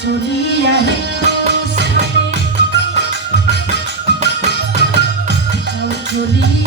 চলিয়া চলিয়া